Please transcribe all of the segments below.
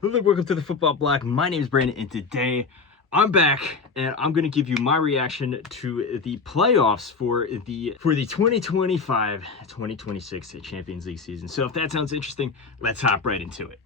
Hello, welcome to the Football Bloc. My name is Brandon, and today I'm back, and I'm going to give you my reaction to the playoffs for the 2025-2026 Champions League season. So if that sounds interesting, let's hop right into it.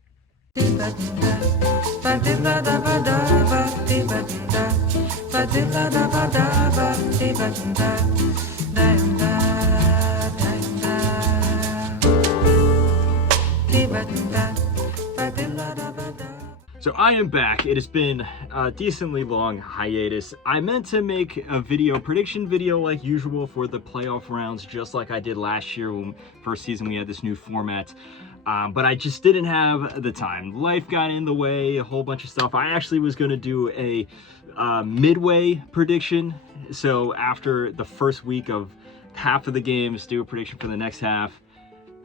So I am back. It has been a decently long hiatus. I meant to make a prediction video like usual for the playoff rounds, just like I did last year when first season we had this new format. But I just didn't have the time. Life got in the way, a whole bunch of stuff. I actually was going to do a midway prediction. So after the first week of half of the games, do a prediction for the next half.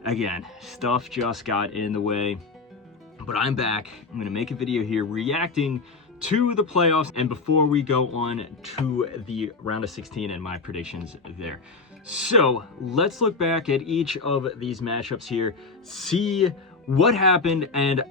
Again, stuff just got in the way. But I'm back. I'm going to make a video here reacting to the playoffs and before we go on to the round of 16 and my predictions there. So let's look back at each of these matchups here, see what happened, and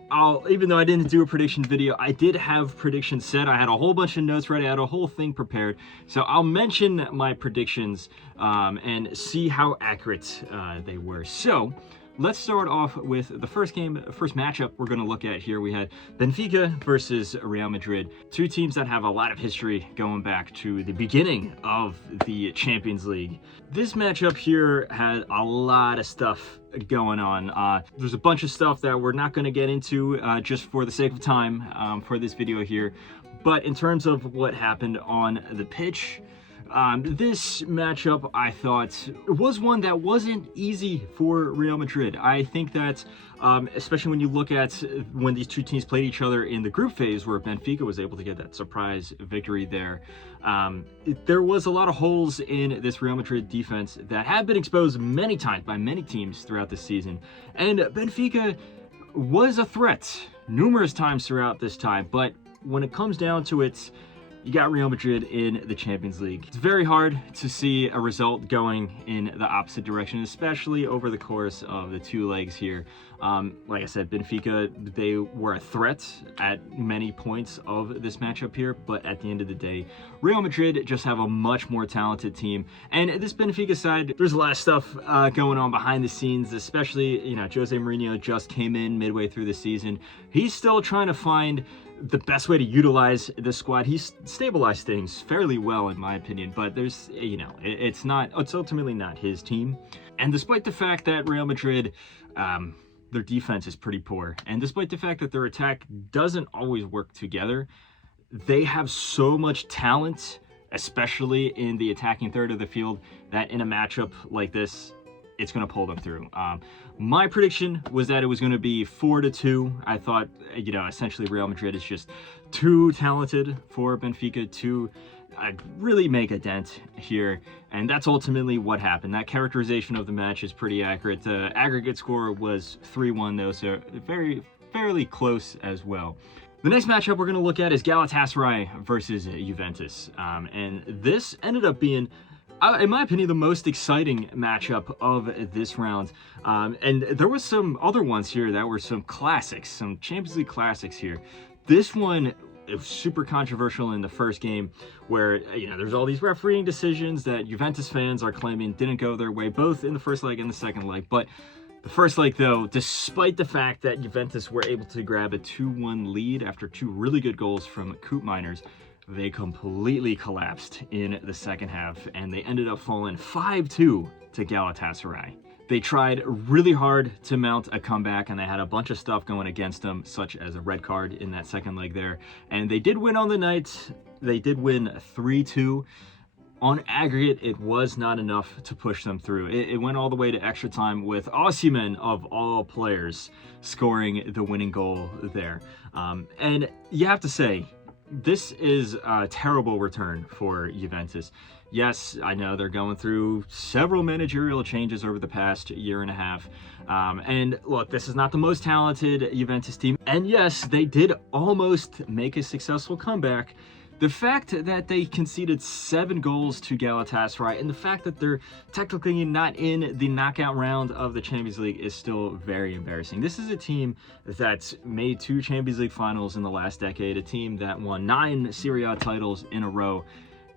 even though I didn't do a prediction video, I did have predictions set. I had a whole bunch of notes ready, I had a whole thing prepared. So I'll mention my predictions and see how accurate they were. So let's start off with the first matchup we're going to look at here. We had Benfica versus Real Madrid, two teams that have a lot of history going back to the beginning of the Champions League. This matchup here had a lot of stuff going on. There's a bunch of stuff that we're not going to get into just for the sake of time for this video here. But in terms of what happened on the pitch, this matchup, I thought, was one that wasn't easy for Real Madrid. I think that, especially when you look at when these two teams played each other in the group phase, where Benfica was able to get that surprise victory there, there was a lot of holes in this Real Madrid defense that have been exposed many times by many teams throughout the season. And Benfica was a threat numerous times throughout this time, but when it comes down to it, you got Real Madrid in the Champions League. It's very hard to see a result going in the opposite direction, especially over the course of the two legs here. Like I said, Benfica, they were a threat at many points of this matchup here, but at the end of the day, Real Madrid just have a much more talented team. And this Benfica side, there's a lot of stuff going on behind the scenes, especially, Jose Mourinho just came in midway through the season. He's still trying to find the best way to utilize this squad. He's stabilized things fairly well, in my opinion, but there's, it's ultimately not his team. And despite the fact that Real Madrid, their defense is pretty poor, and despite the fact that their attack doesn't always work together, they have so much talent, especially in the attacking third of the field, that in a matchup like this, it's going to pull them through. My prediction was that it was going to be 4-2. I thought, essentially Real Madrid is just too talented for Benfica to really make a dent here. And that's ultimately what happened. That characterization of the match is pretty accurate. The aggregate score was 3-1 though, so fairly close as well. The next matchup we're going to look at is Galatasaray versus Juventus. And this ended up being, in my opinion, the most exciting matchup of this round. And there was some other ones here that were some classics, some Champions League classics here. This one, it was super controversial in the first game where, there's all these refereeing decisions that Juventus fans are claiming didn't go their way, both in the first leg and the second leg. But the first leg, though, despite the fact that Juventus were able to grab a 2-1 lead after two really good goals from Koopmeiners, they completely collapsed in the second half, and they ended up falling 5-2 to Galatasaray. They tried really hard to mount a comeback, and they had a bunch of stuff going against them, such as a red card in that second leg there. And they did win on the night. They did win 3-2. On aggregate, it was not enough to push them through. It went all the way to extra time with Osimhen, of all players, scoring the winning goal there. And you have to say, this is a terrible return for Juventus. Yes, I know they're going through several managerial changes over the past year and a half. And look, this is not the most talented Juventus team. And yes, they did almost make a successful comeback. the fact that they conceded 7 goals to Galatasaray and the fact that they're technically not in the knockout round of the Champions League is still very embarrassing. This is a team that's made 2 Champions League finals in the last decade, a team that won 9 Serie A titles in a row,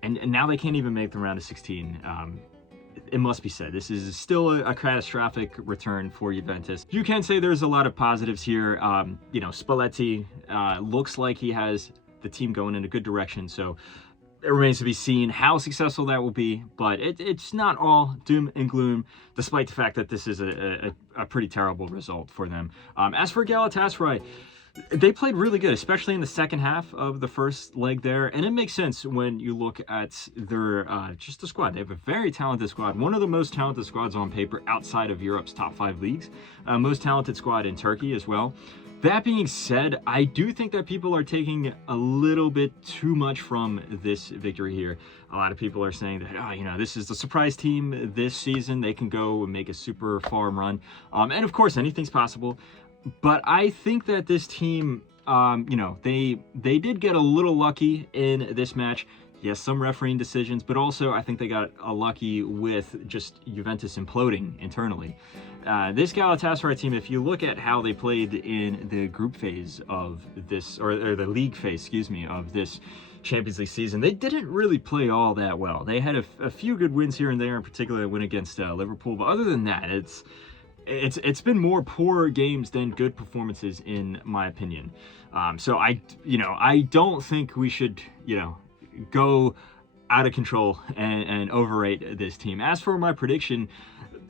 and now they can't even make the round of 16. It must be said, this is still a catastrophic return for Juventus. You can say there's a lot of positives here. Spalletti looks like he has the team going in a good direction, so it remains to be seen how successful that will be, but it's not all doom and gloom, despite the fact that this is a pretty terrible result for them. As for Galatasaray, they played really good, especially in the second half of the first leg there, and it makes sense when you look at their just the squad. They have a very talented squad, one of the most talented squads on paper outside of Europe's top 5 leagues, most talented squad in Turkey as well. That being said, I do think that people are taking a little bit too much from this victory here. A lot of people are saying that, this is the surprise team this season. They can go and make a super farm run. And of course, anything's possible. But I think that this team, they did get a little lucky in this match. Yes, some refereeing decisions, but also I think they got lucky with just Juventus imploding internally. This Galatasaray team, if you look at how they played in the group phase of this, or the league phase, of this Champions League season, they didn't really play all that well. They had a few good wins here and there, in particular a win against Liverpool, but other than that, it's been more poor games than good performances in my opinion. So I don't think we should, go out of control and overrate this team. As for my prediction,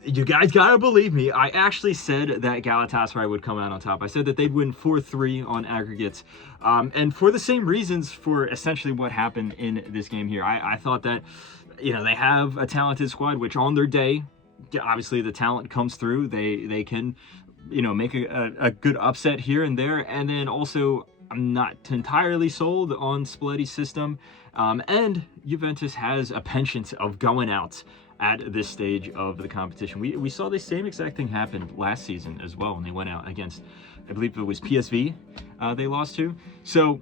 you guys gotta believe me, I actually said that Galatasaray would come out on top. I said that they'd win 4-3 on aggregates, and for the same reasons for essentially what happened in this game here. I thought that, they have a talented squad, which on their day, obviously the talent comes through. They can, make a good upset here and there. And then also, I'm not entirely sold on Spalletti's system. And Juventus has a penchant of going out at this stage of the competition. We saw the same exact thing happen last season as well when they went out against, I believe it was PSV they lost to. So,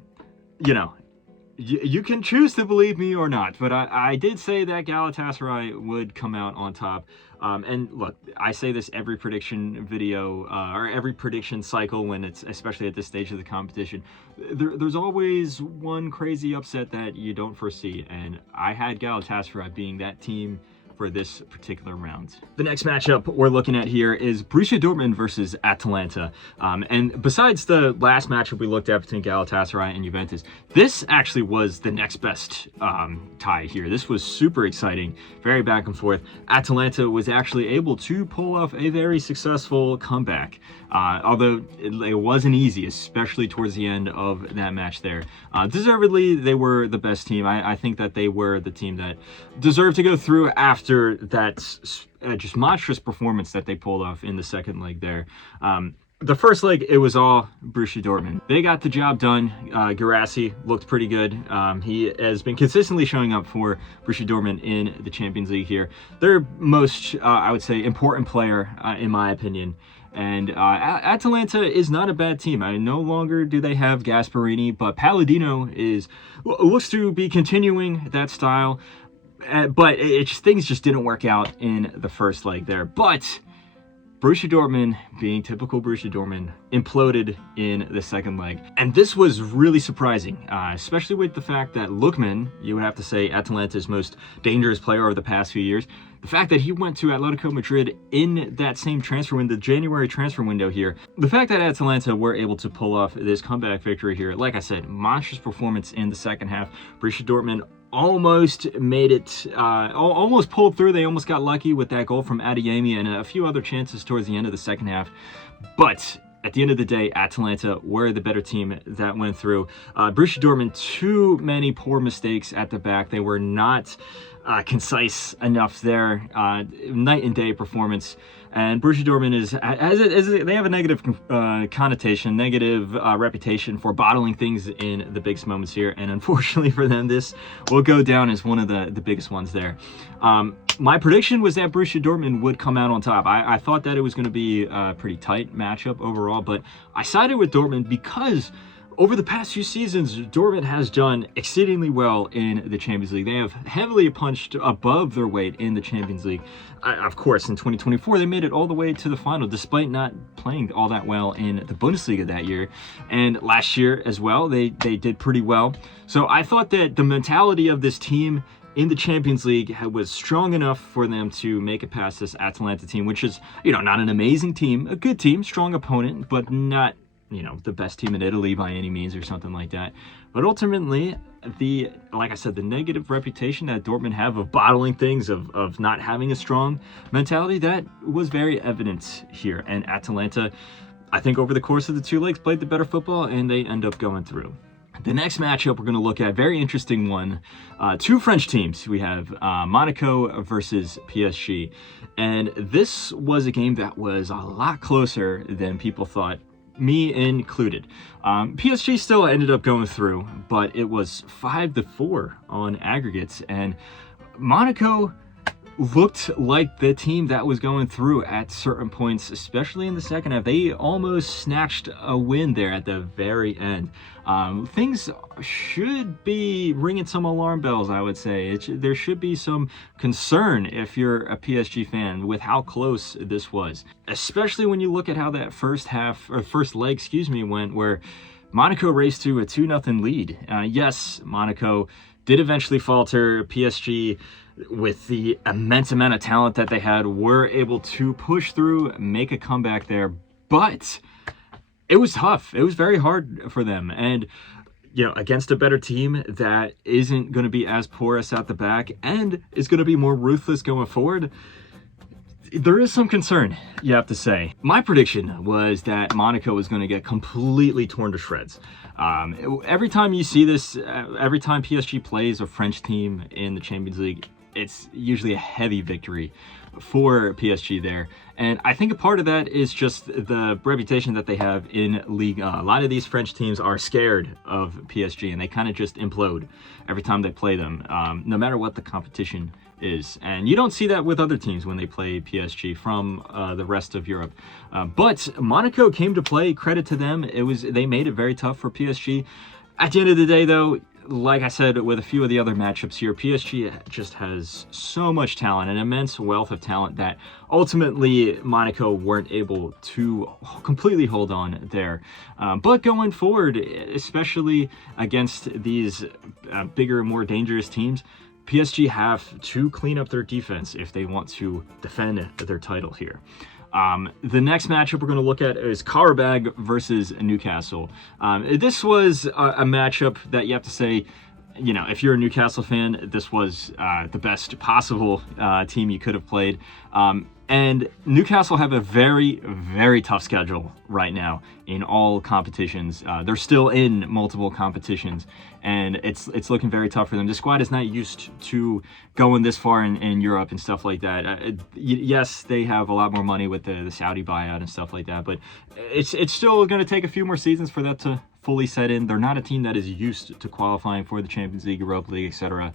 you can choose to believe me or not, but I did say that Galatasaray would come out on top. And look, I say this every prediction video or every prediction cycle when it's, especially at this stage of the competition, there's always one crazy upset that you don't foresee, and I had Galatasaray being that team for this particular round. The next matchup we're looking at here is Borussia Dortmund versus Atalanta. And besides the last matchup we looked at between Galatasaray and Juventus, this actually was the next best tie here. This was super exciting, very back and forth. Atalanta was actually able to pull off a very successful comeback, although it wasn't easy, especially towards the end of that match there. Deservedly, they were the best team. I think that they were the team that deserved to go through after that just monstrous performance that they pulled off in the second leg there. The first leg, it was all Borussia Dortmund. They got the job done. Guirassy looked pretty good. He has been consistently showing up for Borussia Dortmund in the Champions League here. Their most, I would say, important player, in my opinion. And Atalanta is not a bad team. No longer do they have Gasperini, but Palladino looks to be continuing that style. But things just didn't work out in the first leg there. But Borussia Dortmund, being typical Borussia Dortmund, imploded in the second leg. And this was really surprising, especially with the fact that Lookman, you would have to say Atalanta's most dangerous player over the past few years, the fact that he went to Atletico Madrid in that same transfer window, the January transfer window here, the fact that Atalanta were able to pull off this comeback victory here, like I said, monstrous performance in the second half. Borussia Dortmund almost made it, almost pulled through. They almost got lucky with that goal from Adeyemi and a few other chances towards the end of the second half. But at the end of the day, Atalanta were the better team that went through. Borussia Dortmund, too many poor mistakes at the back. They were not concise enough there. Night and day performance. And Borussia Dortmund they have a negative connotation, negative reputation for bottling things in the biggest moments here. And unfortunately for them, this will go down as one of the biggest ones there. My prediction was that Borussia Dortmund would come out on top. I thought that it was going to be a pretty tight matchup overall, but I sided with Dortmund because over the past few seasons, Dortmund has done exceedingly well in the Champions League. They have heavily punched above their weight in the Champions League. Of course, in 2024, they made it all the way to the final, despite not playing all that well in the Bundesliga that year. And last year as well, they did pretty well. So I thought that the mentality of this team in the Champions League was strong enough for them to make it past this Atalanta team, which is, not an amazing team, a good team, strong opponent, but not the best team in Italy by any means or something like that. But ultimately, like I said, the negative reputation that Dortmund have of bottling things, of not having a strong mentality, that was very evident here. And Atalanta, I think over the course of the two legs, played the better football, and they end up going through. The next matchup we're going to look at, very interesting one. Two French teams. We have Monaco versus PSG. And this was a game that was a lot closer than people thought, me included. PSG still ended up going through, but it was 5-4 on aggregates, and Monaco looked like the team that was going through at certain points, especially in the second half. They almost snatched a win there at the very end. Things should be ringing some alarm bells, I would say. There should be some concern if you're a PSG fan with how close this was, especially when you look at how that first leg went, where Monaco raced to a 2-0 lead. Yes, Monaco did eventually falter. PSG, with the immense amount of talent that they had, were able to push through, make a comeback there, but it was tough. It was very hard for them. And, against a better team that isn't going to be as porous at the back and is going to be more ruthless going forward, there is some concern, you have to say. My prediction was that Monaco was going to get completely torn to shreds. Every time you see this, every time PSG plays a French team in the Champions League, it's usually a heavy victory for PSG there. And I think a part of that is just the reputation that they have in Ligue 1. A lot of these French teams are scared of PSG, and they kind of just implode every time they play them, no matter what the competition is. And you don't see that with other teams when they play PSG from the rest of Europe. But Monaco came to play, credit to them. They made it very tough for PSG. At the end of the day, though, like I said, with a few of the other matchups here, PSG just has so much talent, an immense wealth of talent, that ultimately Monaco weren't able to completely hold on there. But going forward, especially against these bigger, more dangerous teams, PSG have to clean up their defense if they want to defend their title here. The next matchup we're going to look at is Karabag versus Newcastle. This was a matchup that you have to say, if you're a Newcastle fan, this was the best possible team you could have played. And Newcastle have a very, very tough schedule right now in all competitions. They're still in multiple competitions, and it's looking very tough for them. The squad is not used to going this far in Europe and stuff like that. Yes, they have a lot more money with the Saudi buyout and stuff like that, but it's still going to take a few more seasons for that to fully set in. They're not a team that is used to qualifying for the Champions League, Europa League, etc.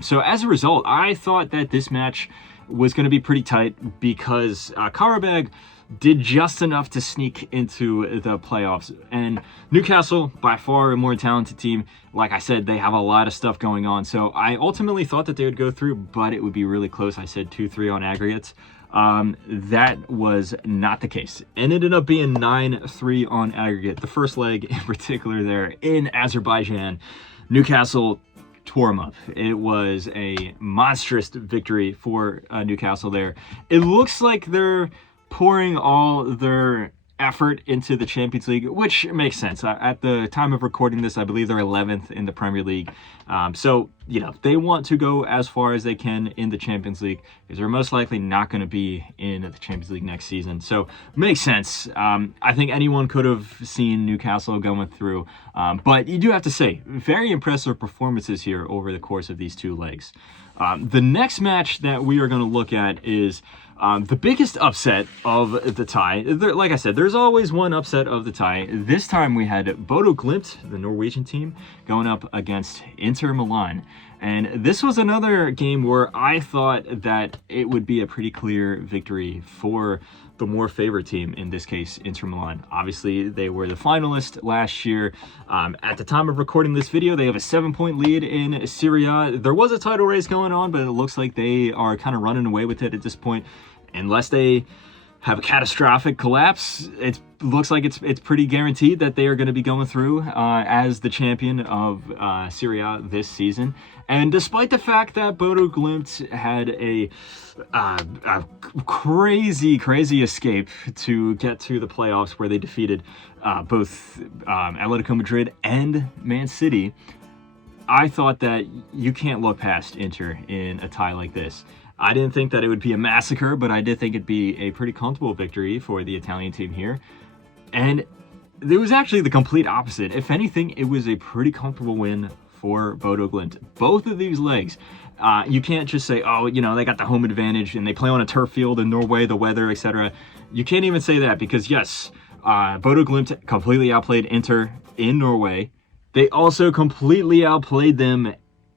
So as a result, I thought that this match was going to be pretty tight because Karabag did just enough to sneak into the playoffs. And Newcastle, by far a more talented team. Like I said, they have a lot of stuff going on. So I ultimately thought that they would go through, but it would be really close. I said 2-3 on aggregates. That was not the case. It ended up being 9-3 on aggregate. The first leg in particular there in Azerbaijan, Newcastle tore them up. It was a monstrous victory for Newcastle there. It looks like they're pouring all their effort into the Champions League, which makes sense. At the time of recording this, I believe they're 11th in the Premier League. So, they want to go as far as they can in the Champions League because they're most likely not going to be in the Champions League next season. So, makes sense. I think anyone could have seen Newcastle going through. But you do have to say, very impressive performances here over the course of these two legs. The next match that we are going to look at is the biggest upset of the tie. Like I said, there's always one upset of the tie. This time we had Bodo Glimt, the Norwegian team, going up against Inter Milan. And this was another game where I thought that it would be a pretty clear victory for the more favored team, in this case, Inter Milan. Obviously, they were the finalist last year. At the time of recording this video, they have a 7-point lead in Serie A. There was a title race going on, but it looks like they are kind of running away with it at this point. Unless they have a catastrophic collapse, it looks like it's pretty guaranteed that they are going to be going through as the champion of Serie A this season. And despite the fact that Bodo Glimt had a crazy escape to get to the playoffs where they defeated both Atletico Madrid and Man City, I thought that you can't look past Inter in a tie like this. I didn't think that it would be a massacre, but I did think it'd be a pretty comfortable victory for the Italian team here. And it was actually the complete opposite. If anything, it was a pretty comfortable win for Bodo Glimt. Both of these legs, you can't just say, oh, you know, they got the home advantage and they play on a turf field in Norway, the weather, etc. You can't even say that because, yes, Bodo Glimt completely outplayed Inter in Norway. They also completely outplayed them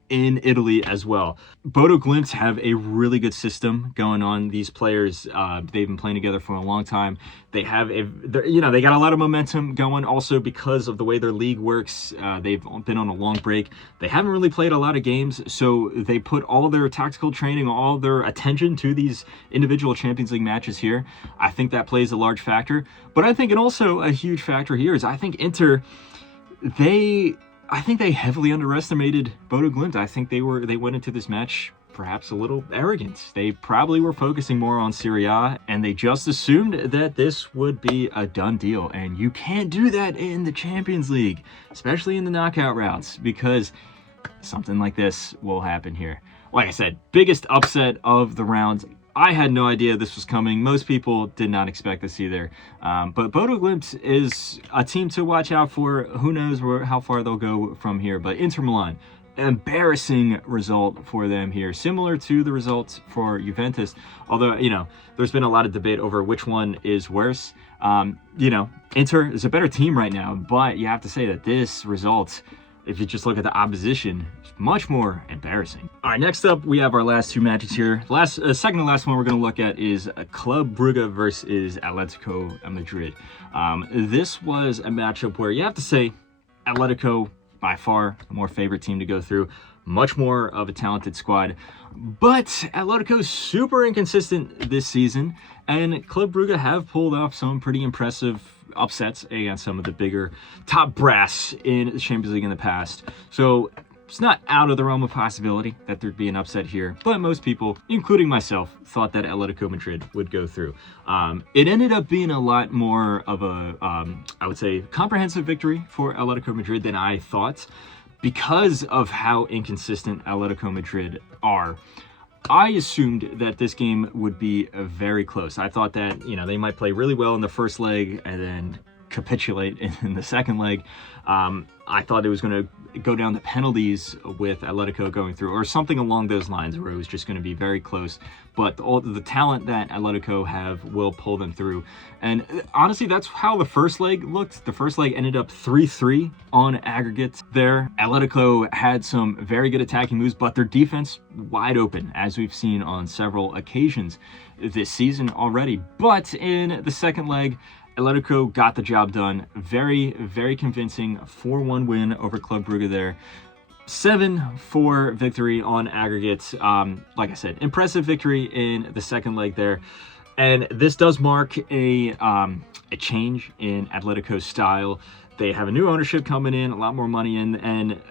in Italy as well. Bodo Glimt have a really good system going on. These players, they've been playing together for a long time. They have they got a lot of momentum going also because of the way their league works. They've been on a long break. They haven't really played a lot of games, so they put all their tactical training, all their attention to these individual Champions League matches here. I think that plays a large factor. But I think and also a huge factor here is I think Inter, I think they heavily underestimated Bodo Glimt. I think they went into this match perhaps a little arrogant. They probably were focusing more on Serie A, and they just assumed that this would be a done deal. And you can't do that in the Champions League, especially in the knockout rounds, because something like this will happen here. Like I said, biggest upset of the round. I had no idea this was coming. Most people did not expect this either. But Bodo Glimt is a team to watch out for. Who knows how far they'll go from here. But Inter Milan, embarrassing result for them here. Similar to the results for Juventus. Although, you know, there's been a lot of debate over which one is worse. You know, Inter is a better team right now. But you have to say that this result, if you just look at the opposition, it's much more embarrassing. All right, next up, we have our last two matches here. Second to last one we're going to look at is Club Brugge versus Atletico Madrid. This was a matchup where you have to say Atletico, by far, the more favorite team to go through. Much more of a talented squad. But Atletico's super inconsistent this season, and Club Brugge have pulled off some pretty impressive upsets against some of the bigger top brass in the Champions League in the past. So it's not out of the realm of possibility that there'd be an upset here, but most people, including myself, thought that Atletico Madrid would go through. It ended up being a lot more of a, I would say, comprehensive victory for Atletico Madrid than I thought because of how inconsistent Atletico Madrid are. I assumed that this game would be very close. I thought that, you know, they might play really well in the first leg and then capitulate in the second leg. I thought it was going to go down to penalties with Atletico going through, or something along those lines, where it was just going to be very close. But all the talent that Atletico have will pull them through. And honestly, that's how the first leg looked. The first leg ended up 3-3 on aggregate there. Atletico had some very good attacking moves, but their defense wide open, as we've seen on several occasions this season already. But in the second leg, Atletico got the job done. Very, very convincing 4-1 win over Club Brugge there. 7-4 victory on aggregate. Like I said, impressive victory in the second leg there. And this does mark a change in Atletico's style. They have a new ownership coming in, a lot more money in, and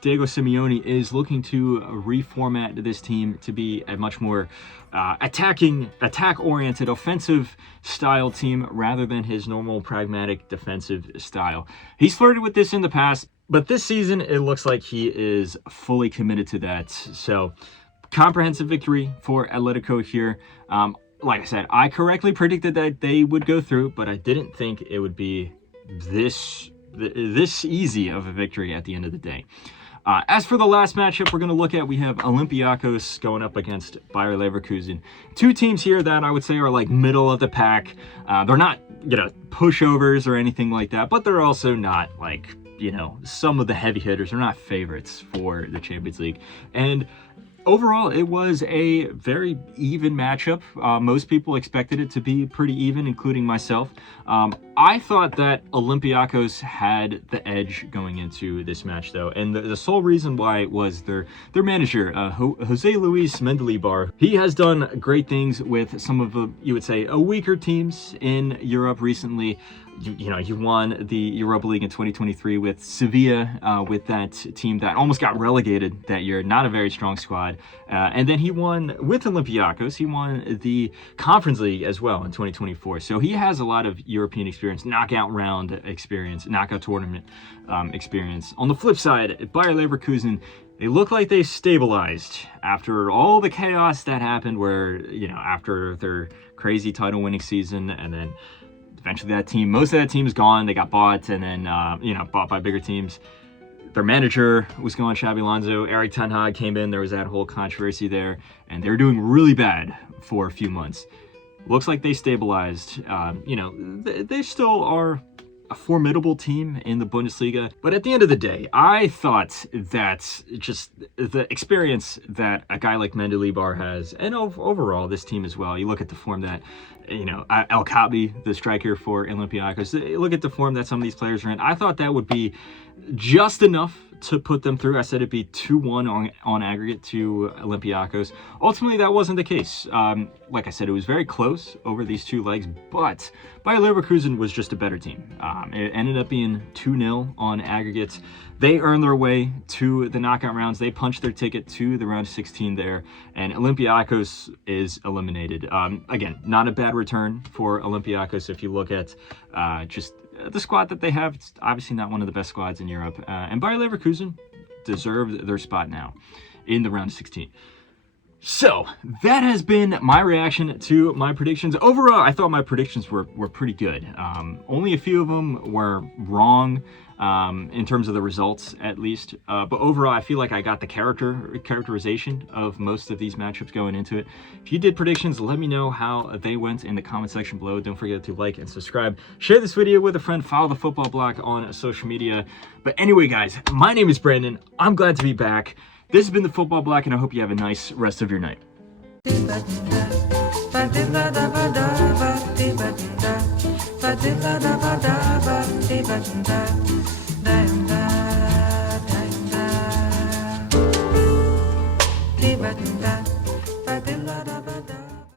Diego Simeone is looking to reformat this team to be a much more attack-oriented, offensive-style team rather than his normal pragmatic defensive style. He's flirted with this in the past, but this season it looks like he is fully committed to that. So, comprehensive victory for Atletico here. Like I said, I correctly predicted that they would go through, but I didn't think it would be this easy of a victory at the end of the day. As for the last matchup we're going to look at, we have Olympiacos going up against Bayer Leverkusen. Two teams here that I would say are like middle of the pack. They're not, pushovers or anything like that, but they're also not like you know, some of the heavy hitters are not favorites for the Champions League. And overall, it was a very even matchup. Most people expected it to be pretty even, including myself. I thought that Olympiacos had the edge going into this match, though, and the sole reason why was their manager, Jose Luis Mendilibar. He has done great things with some of the, you would say, weaker teams in Europe recently. You know, he won the Europa League in 2023 with Sevilla, with that team that almost got relegated that year. Not a very strong squad. And then he won with Olympiacos. He won the Conference League as well in 2024. So he has a lot of European experience, knockout round experience, knockout tournament experience. On the flip side, Bayer Leverkusen, they look like they stabilized after all the chaos that happened where, you know, after their crazy title winning season, and then eventually that team, most of that team is gone. They got bought and then, you know, bought by bigger teams. Their manager was gone, Xabi Alonso. Eric Ten Hag came in. There was that whole controversy there, and they were doing really bad for a few months. Looks like they stabilized. You know, they still are a formidable team in the Bundesliga. But at the end of the day, I thought that just the experience that a guy like Mendilibar has, and overall this team as well, you look at the form that, you know, El Kaabi, the striker for Olympiacos, look at the form that some of these players are in. I thought that would be just enough to put them through. I said it'd be 2-1 on aggregate to Olympiacos. Ultimately, that wasn't the case. Like I said, it was very close over these two legs, but Bayer Leverkusen was just a better team. It ended up being 2-0 on aggregate. They earned their way to the knockout rounds. They punched their ticket to the round of 16 there, and Olympiacos is eliminated. Again, not a bad return for Olympiacos if you look at just the squad that they have. It's obviously not one of the best squads in Europe. And Bayer Leverkusen deserved their spot now in the round of 16. So that has been my reaction to my predictions. Overall, I thought my predictions were pretty good. Only a few of them were wrong in terms of the results, at least. But overall, I feel like I got the characterization of most of these matchups going into it. If you did predictions, let me know how they went in the comment section below. Don't forget to like and subscribe. Share this video with a friend. Follow the Football Bloc on social media. But anyway, guys, my name is Brandon. I'm glad to be back. This has been the Football Bloc, and I hope you have a nice rest of your night.